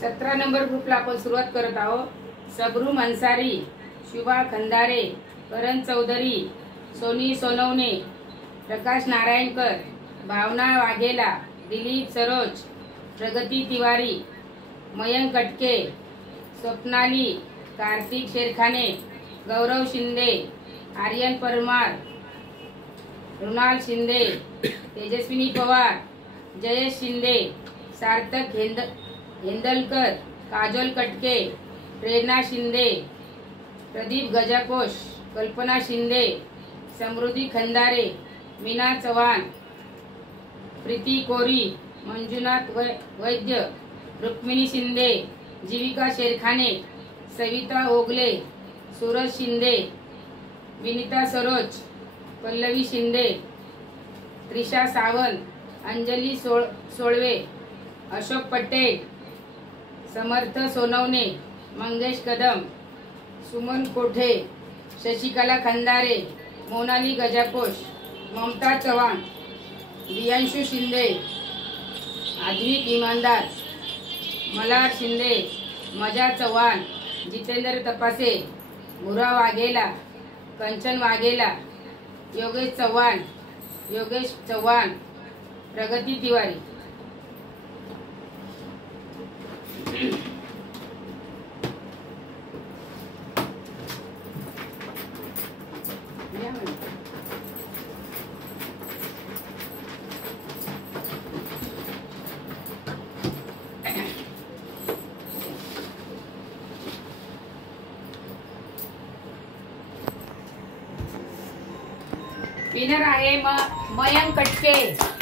17 number ग्रुपला आपण सुरुवात करत आहोत। सबरू मनसारी, शुभा खंदारे, करण चौधरी, सोनी सोनवणे, प्रकाश नारायणकर, भावना वाघेला, दिलीप सरोज, प्रगती तिवारी, मयंक कटके, स्वप्नाली, कार्तिक शेरखाने, गौरव शिंदे, आर्यन परमार, रुणाल शिंदे, तेजस्विनी पवार, जयेश शिंदे, सार्थक हेंदलकर, काजल कटके, प्रेरणा शिंदे, प्रदीप गजाकोश, कल्पना शिंदे, समृद्धी खंदारे, मीना चव्हाण, प्रीती कोरी, मंजुनाथ वैद्य, रुक्मिणी शिंदे, जीविका शेरखाने, सविता ओगले, सूरज शिंदे, विनीता सरोज, पल्लवी शिंदे, त्रिशा सावंत, अंजली सोळवे, अशोक पटेल, समर्थ सोनवणे, मंगेश कदम, सुमन कोठे, शशिकला खंदारे, मोनाली गजाकोश, ममता चव्हाण, दियांशु शिंदे, आद्विक इमानदार, मलार शिंदे, मजा चव्हाण, जितेंद्र तपासे, मुरा वाघेला, कंचन वाघेला, योगेश चव्हाण, प्रगती तिवारी। विनर आहे मयंक कटके।